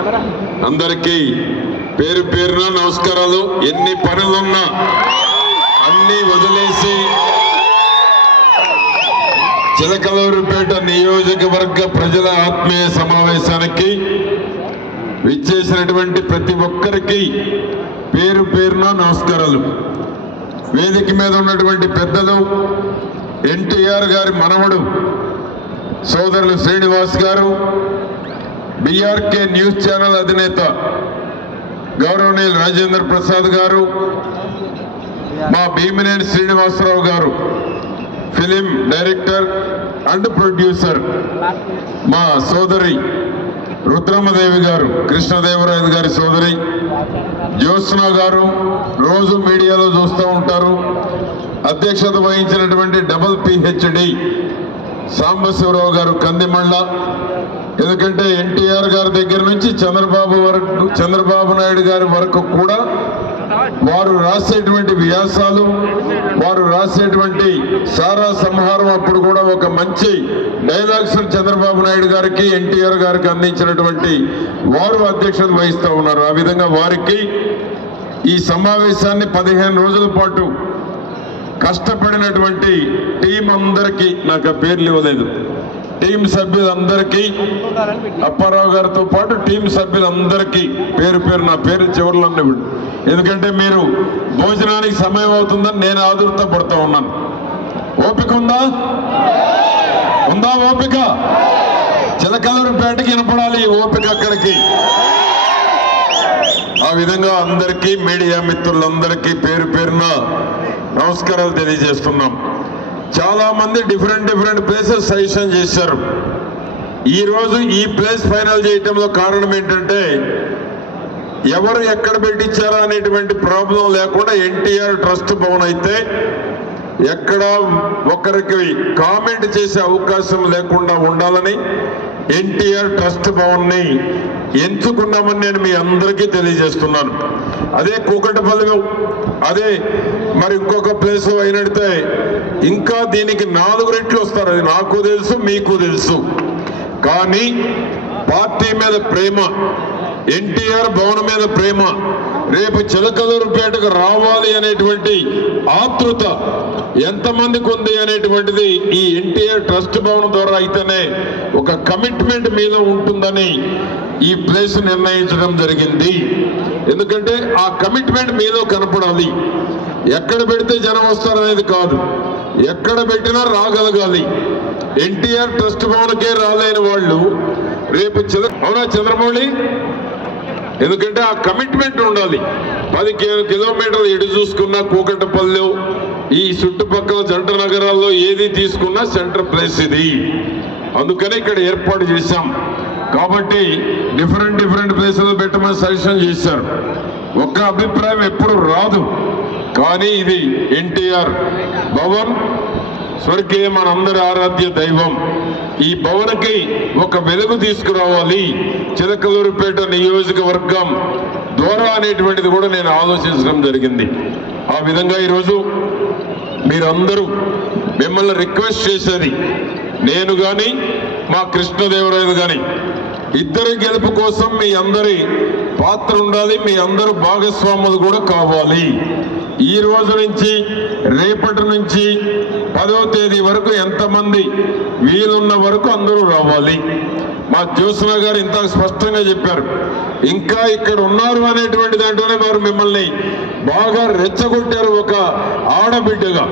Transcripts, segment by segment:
అందరికీ పేరు పేరున నమస్కారాలు. ఎన్ని పనులున్నా అన్ని వదిలేసి చిలకలూరుపేట నియోజకవర్గ ప్రజల ఆత్మీయ సమావేశానికి విచ్చేసినటువంటి ప్రతి ఒక్కరికి పేరు పేరున నమస్కారాలు. వేదిక మీద ఉన్నటువంటి పెద్దలు, ఎన్టీఆర్ గారి మనవడు సోదరులు శ్రీనివాస్ గారు, బీఆర్కే న్యూస్ ఛానల్ అధినేత గౌరవనీయులు రాజేంద్ర ప్రసాద్ గారు, మా భీమినేని శ్రీనివాసరావు గారు ఫిలిం డైరెక్టర్ అండ్ ప్రొడ్యూసర్, మా సోదరి రుద్రమదేవి గారు, కృష్ణదేవరాయలు గారి సోదరి జ్యోత్స్న గారు, రోజు మీడియాలో చూస్తూ ఉంటారు. అధ్యక్షత వహించినటువంటి డబుల్ పిహెచ్డి సాంబశివరావు గారు కందిమళ్ళ. ఎందుకంటే ఎన్టీఆర్ గారి దగ్గర నుంచి చంద్రబాబు నాయుడు గారి వరకు కూడా వారు రాసేటువంటి వ్యాసాలు, వారు రాసేటువంటి సారా సంహారం అప్పుడు కూడా ఒక మంచి డైలాగ్స్ చంద్రబాబు నాయుడు గారికి, ఎన్టీఆర్ గారికి అందించినటువంటి వారు అధ్యక్షత వహిస్తూ ఉన్నారు. ఆ విధంగా వారికి ఈ సమావేశాన్ని 15 రోజుల పాటు కష్టపడినటువంటి టీం అందరికీ, నాకు ఆ పేర్లు ఇవ్వలేదు, టీం సభ్యులందరికీ, అప్పారావు గారితో పాటు టీం సభ్యులందరికీ పేరు పేరు నా పేరు చివరిలో, ఎందుకంటే మీరు భోజనానికి సమయం అవుతుందని నేను ఆదుర్త పడుతూ ఉన్నాను. ఓపిక ఉందా? ఓపిక? చిలకలూరుపేటకి వినపడాలి ఓపిక అక్కడికి. ఆ విధంగా అందరికీ, మీడియా మిత్రులందరికీ పేరు పేరున నమస్కారాలు తెలియజేస్తున్నాం. చాలా మంది డిఫరెంట్ ప్లేసెస్ సజెషన్ చేశారు. ఈరోజు ఈ ప్లేస్ ఫైనల్ చేయటంలో కారణం ఏంటంటే, ఎవరు ఎక్కడ పెట్టించారా అనేటువంటి ప్రాబ్లం లేకుండా ఎన్టీఆర్ ట్రస్ట్ భవన్ అయితే ఎక్కడ ఒకరికి కామెంట్ చేసే అవకాశం లేకుండా ఉండాలని ఎన్టీఆర్ ట్రస్ట్ భవన్ ని ఎంచుకున్నామని నేను మీ అందరికీ తెలియజేస్తున్నాను. అదే కూకటపల్లి, అదే మరి ఇంకొక ప్లేస్ అయినడితే ఇంకా దీనికి 4 రెట్లు వస్తారు. అది నాకు తెలుసు, మీకు తెలుసు. కానీ పార్టీ మీద ప్రేమ, ఎన్టీఆర్ భవన్ మీద ప్రేమ, రేపు చిలకలూరుపేటకు రావాలి అనేటువంటి ఆతృత ఎంతమందికి ఉంది అనేటువంటిది ఈ ఎన్టీఆర్ ట్రస్ట్ భవన్ ద్వారా అయితేనే ఒక కమిట్మెంట్ మీద ఉంటుందని ఈ ప్లేస్ నిర్ణయించడం జరిగింది. ఎందుకంటే ఆ కమిట్మెంట్ మీలో కనపడాలి. ఎక్కడ పెడితే జనం వస్తారనేది కాదు, ఎక్కడ పెట్టినా రాగలగాలి. ఎన్టీఆర్ ట్రస్ట్ భవన్కే రాలేని వాళ్ళు రేపు అవునా చంద్రమౌళి? ఎందుకంటే ఆ కమిట్మెంట్ ఉండాలి. 15 కిలోమీటర్లు ఎటు చూసుకున్నా కూకటపల్లి, ఈ చుట్టుపక్కల జంట నగరాల్లో ఏది తీసుకున్నా సెంటర్ ప్లేస్ ఇది. అందుకని ఇక్కడ ఏర్పాటు చేశాం. కాబట్టి డిఫరెంట్ ప్లేసులు పెట్టమని సజెషన్ చేశారు. ఒక్క అభిప్రాయం ఎప్పుడు రాదు. కానీ ఇది ఎన్టీఆర్ భవన్, స్వర్గీయ మనందరి ఆరాధ్య దైవం. ఈ భవన్కి ఒక వెలుగు తీసుకురావాలి చిలకలూరుపేట నియోజకవర్గం ద్వారా అనేటువంటిది కూడా నేను ఆలోచించడం జరిగింది. ఆ విధంగా ఈరోజు మీరందరూ, మిమ్మల్ని రిక్వెస్ట్ చేసేది, నేను కానీ మా కృష్ణదేవరాయలు కానీ, ఇద్దరి గెలుపు కోసం మీ అందరి పాత్ర ఉండాలి, మీ అందరూ భాగస్వాములు కూడా కావాలి. ఈ రోజు నుంచి రేపటి నుంచి 10వ తేదీ వరకు ఎంతమంది వీలున్న వరకు అందరూ రావాలి. మా జ్యోత్స్న గారు ఇంత స్పష్టంగా చెప్పారు. ఇంకా ఇక్కడ ఉన్నారు అనేటువంటి దాంట్లోనే వారు మిమ్మల్ని బాగా రెచ్చగొట్టారు ఒక ఆడబిడ్డగా.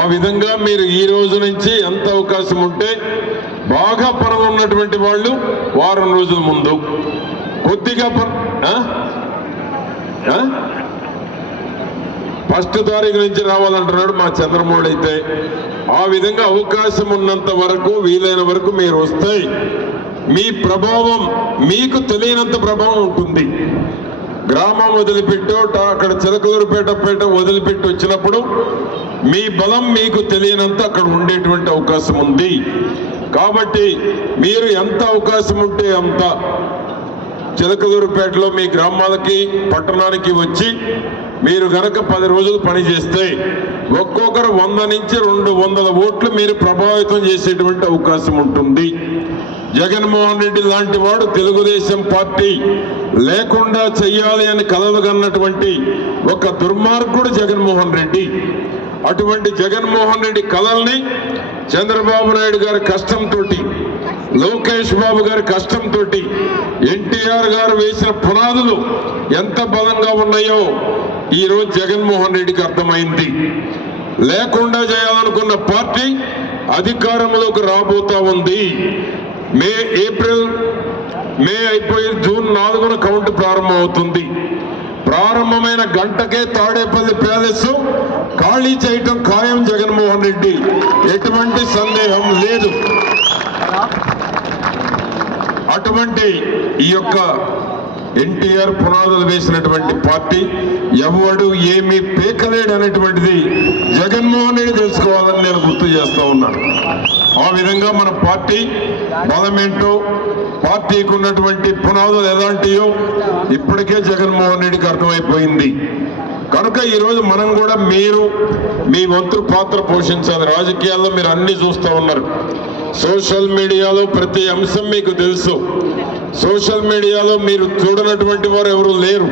ఆ విధంగా మీరు ఈ రోజు నుంచి ఎంత అవకాశం ఉంటే, బాగా పనులు ఉన్నటువంటి వాళ్ళు వారం రోజుల ముందు కొద్దిగా 1వ తారీఖు నుంచి రావాలంటున్నాడు మా చంద్రమౌళి అయితే. ఆ విధంగా అవకాశం ఉన్నంత వరకు, వీలైన వరకు మీరు వస్తే మీ ప్రభావం మీకు ప్రభావం ఉంటుంది. గ్రామం వదిలిపెట్టో అక్కడ చిలకలూరుపేట వదిలిపెట్టి వచ్చినప్పుడు మీ బలం మీకు తెలియనంత అక్కడ ఉండేటువంటి అవకాశం ఉంది. కాబట్టి మీరు ఎంత అవకాశం ఉంటే అంత చిలకలూరుపేటలో మీ గ్రామాలకి పట్టణానికి వచ్చి మీరు గనక 10 రోజులు పని చేస్తే ఒక్కొక్కరు 100 నుంచి 200 ఓట్లు మీరు ప్రభావితం చేసేటువంటి అవకాశం ఉంటుంది. జగన్మోహన్ రెడ్డి లాంటి వాడు తెలుగుదేశం పార్టీ లేకుండా చెయ్యాలి అని కలలుగన్నటువంటి ఒక దుర్మార్గుడు జగన్మోహన్ రెడ్డి. అటువంటి జగన్మోహన్ రెడ్డి కలల్ని చంద్రబాబు నాయుడు గారి కష్టంతో, లోకేష్ బాబు గారి కష్టంతో, ఎన్టీఆర్ గారు వేసిన పునాదులు ఎంత బలంగా ఉన్నాయో ఈరోజు జగన్మోహన్ రెడ్డికి అర్థమైంది. లేకుండా చేయాలనుకున్న పార్టీ అధికారంలోకి రాబోతా ఉంది. ఏప్రిల్ మే అయిపోయి జూన్ 4న కౌంట్ ప్రారంభమవుతుంది. ప్రారంభమైన గంటకే తాడేపల్లి ప్యాలెస్ ఖాళీ చేయటం ఖాయం జగన్మోహన్ రెడ్డి, ఎటువంటి సందేహం లేదు. అటువంటి ఈ యొక్క ఎన్టీఆర్ పునాదులు వేసినటువంటి పార్టీ ఎవడు ఏమీ పీకలేడు అనేటువంటిది జగన్మోహన్ రెడ్డి తెలుసుకోవాలని నేను గుర్తు చేస్తా ఉన్నాను. ఆ విధంగా మన పార్టీ బలమేంటో, పార్టీకి ఉన్నటువంటి పునాదులు ఎలాంటియో ఇప్పటికే జగన్మోహన్ రెడ్డికి అర్థమైపోయింది. కనుక ఈరోజు మనం కూడా మీరు మీ వంతు పాత్ర పోషించాలి. రాజకీయాల్లో మీరు అన్ని చూస్తూ ఉన్నారు. సోషల్ మీడియాలో ప్రతి అంశం మీకు తెలుసు. సోషల్ మీడియాలో మీరు చూడనటువంటి వారు ఎవరు లేరు.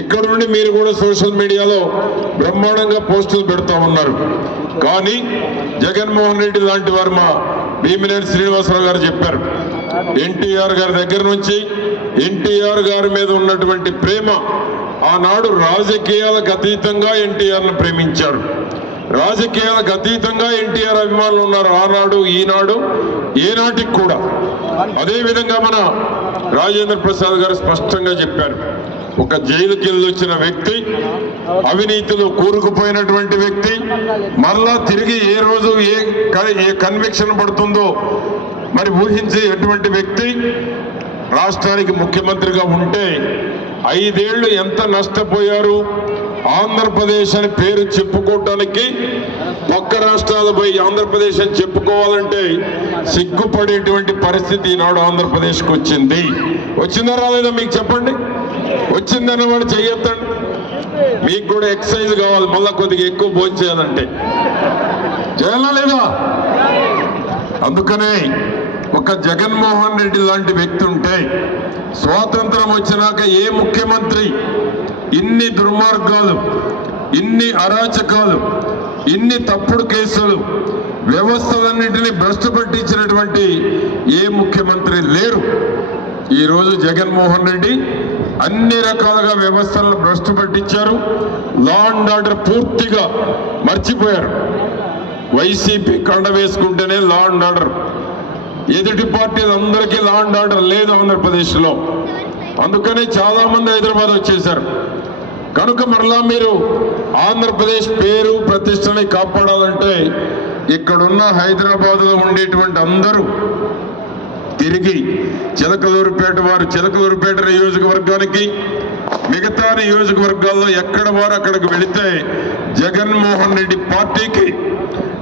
ఇక్కడ నుండి మీరు కూడా సోషల్ మీడియాలో బ్రహ్మాండంగా పోస్టులు పెడతా ఉన్నారు. కానీ జగన్మోహన్ రెడ్డి లాంటి వారు, మా భీమినేని శ్రీనివాసరావు గారు చెప్పారు, ఎన్టీఆర్ గారి దగ్గర నుంచి ఎన్టీఆర్ గారి మీద ఉన్నటువంటి ప్రేమ, ఆనాడు రాజకీయాలకు అతీతంగా ఎన్టీఆర్ను ప్రేమించారు. రాజకీయాలకు అతీతంగా ఎన్టీఆర్ అభిమానులు ఉన్నారు ఆనాడు, ఈనాడు, ఏనాటికి కూడా. అదేవిధంగా మన రాజేంద్ర ప్రసాద్ గారు స్పష్టంగా చెప్పారు, ఒక జైలుకి వెళ్ళి వచ్చిన వ్యక్తి, అవినీతిలో కూరుకుపోయినటువంటి వ్యక్తి, మరలా తిరిగి ఏ రోజు ఏ కన్విక్షన్ పడుతుందో మరి ఊహించే ఎటువంటి వ్యక్తి రాష్ట్రానికి ముఖ్యమంత్రిగా ఉంటే 5 ఏళ్లు ఎంత నష్టపోయారు. ఆంధ్రప్రదేశ్ అని పేరు చెప్పుకోవటానికి పక్క రాష్ట్రాలు పోయి ఆంధ్రప్రదేశ్ అని చెప్పుకోవాలంటే సిగ్గుపడేటువంటి పరిస్థితి ఈనాడు ఆంధ్రప్రదేశ్కి వచ్చింది. వచ్చిందా రాలేదా మీకు చెప్పండి? వచ్చిందన్న వాడు చెయ్యొద్దండి. మీకు కూడా ఎక్సర్సైజ్ కావాలి, మళ్ళా కొద్దిగా ఎక్కువ భోజనం చేయాలంటే చేయాలా లేదా? అందుకనే ఒక జగన్మోహన్ రెడ్డి లాంటి వ్యక్తి ఉంటే, స్వాతంత్రం వచ్చినాక ఏ ముఖ్యమంత్రి ఇన్ని దుర్మార్గాలు, ఇన్ని అరాచకాలు, ఇన్ని తప్పుడు కేసులు, వ్యవస్థలన్నింటినీ భ్రష్టు పట్టించినటువంటి ఏ ముఖ్యమంత్రి లేరు. ఈరోజు జగన్మోహన్ రెడ్డి అన్ని రకాలుగా వ్యవస్థలను భ్రష్టు పట్టించారు. లా అండ్ ఆర్డర్ పూర్తిగా మర్చిపోయారు. వైసీపీ కండ వేసుకుంటేనే లా అండ్ ఆర్డర్, ఎదుటి పార్టీలందరికీ లా అండ్ ఆర్డర్ లేదు ఆంధ్రప్రదేశ్లో. అందుకనే చాలా మంది హైదరాబాద్ వచ్చేశారు. కనుక మరలా మీరు ఆంధ్రప్రదేశ్ పేరు ప్రతిష్టని కాపాడాలంటే ఇక్కడున్న హైదరాబాద్లో ఉండేటువంటి అందరూ తిరిగి చిలకలూరుపేట వారు చిలకలూరుపేట నియోజకవర్గానికి, మిగతా నియోజకవర్గాల్లో ఎక్కడ వారు అక్కడికి వెళితే జగన్మోహన్ రెడ్డి పార్టీకి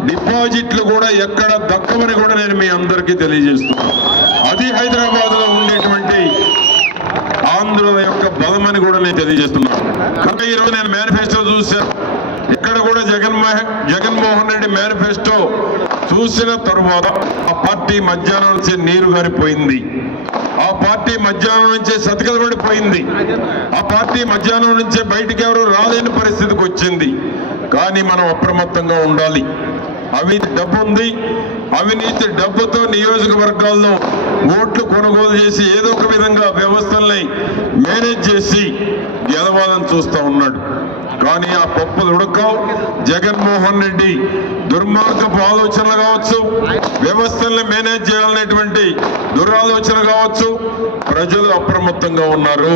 డిపాజిట్లు కూడా ఎక్కడ దక్కవని కూడా నేను మీ అందరికీ తెలియజేస్తున్నాను. అది హైదరాబాద్లో ఉండేటువంటి ఆంధ్రుల యొక్క బలమని కూడా నేను తెలియజేస్తున్నాను. కనుక ఈరోజు నేను మేనిఫెస్టో చూశాను. ఇక్కడ కూడా జగన్మోహన్ రెడ్డి మేనిఫెస్టో చూసిన తర్వాత ఆ పార్టీ మధ్యాహ్నం నుంచి నీరు గారిపోయింది. ఆ పార్టీ మధ్యాహ్నం నుంచే సతికలు పడిపోయింది. ఆ పార్టీ మధ్యాహ్నం నుంచే బయటికి ఎవరు రాలేని పరిస్థితికి వచ్చింది. కానీ మనం అప్రమత్తంగా ఉండాలి. అవినీతి డబ్బు ఉంది. అవినీతి డబ్బుతో నియోజకవర్గాల్లో ఓట్లు కొనుగోలు చేసి ఏదో ఒక విధంగా వ్యవస్థల్ని మేనేజ్ చేసి గెలవాలని చూస్తూ ఉన్నాడు. కానీ ఆ పప్పులు ఉడకవు. జగన్మోహన్ రెడ్డి దుర్మార్గపు ఆలోచనలు కావచ్చు, వ్యవస్థల్ని మేనేజ్ చేయాలనేటువంటి దురాలోచన కావచ్చు, ప్రజలు అప్రమత్తంగా ఉన్నారు.